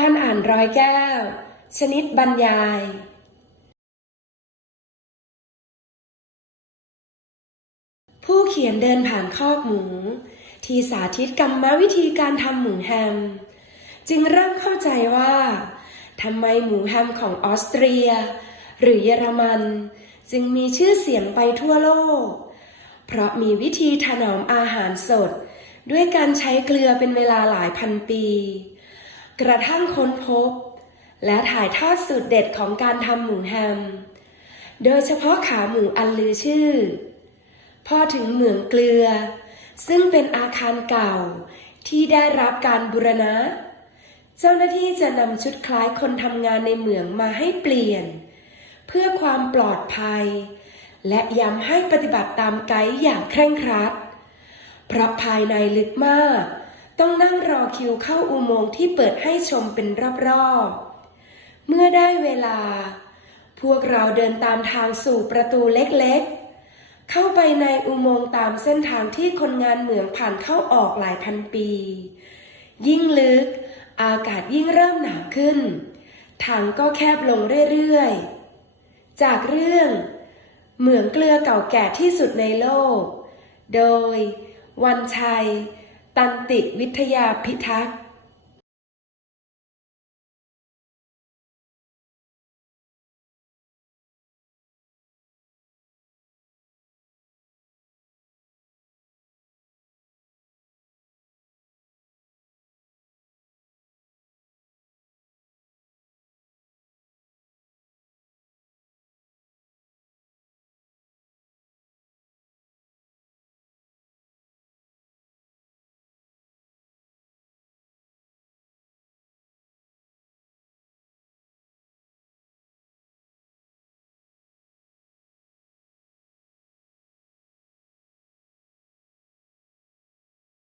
การอ่านร้อยแก้ว ชนิดบรรยายผู้เขียนเดินผ่านคอกหมู ที่สาธิตกรรมวิธีการทำหมูแฮม จึงเริ่มเข้าใจว่าทำไมหมูแฮมของออสเตรีย หรือเยอรมัน จึงมีชื่อเสียงไปทั่วโลก เพราะมีวิธีถนอมอาหารสด ด้วยการใช้เกลือเป็นเวลาหลายพันปี กระทั่งค้นพบ และถ่ายทอดสูตรเด็ดของการทำหมูแฮม โดยเฉพาะขาหมูอันลือชื่อ พอถึงเหมืองเกลือ ซึ่งเป็นอาคารเก่าที่ได้รับการบูรณะ เจ้าหน้าที่จะนำชุดคล้ายคนทำงานในเหมืองมาให้เปลี่ยน เพื่อความปลอดภัย และย้ำให้ปฏิบัติตามไกด์อย่างเคร่งครัด เพราะภายในลึกมาก ต้องนั่งรอคิวเข้าอุโมงค์ที่เปิดให้ชมเป็นรอบๆ เมื่อได้เวลา พวกเราเดินตามทางสู่ประตูเล็กๆ เข้าไปในอุโมงค์ตามเส้นทางที่คนงานเหมืองผ่านเข้าออกหลายพันปี ยิ่งลึก อากาศยิ่งเริ่มหนาวขึ้น ทางก็แคบลงเรื่อยๆ จากเรื่อง เหมืองเกลือเก่าแก่ที่สุดในโลก โดย วันชัย ตันติวิทยาพิทักษ์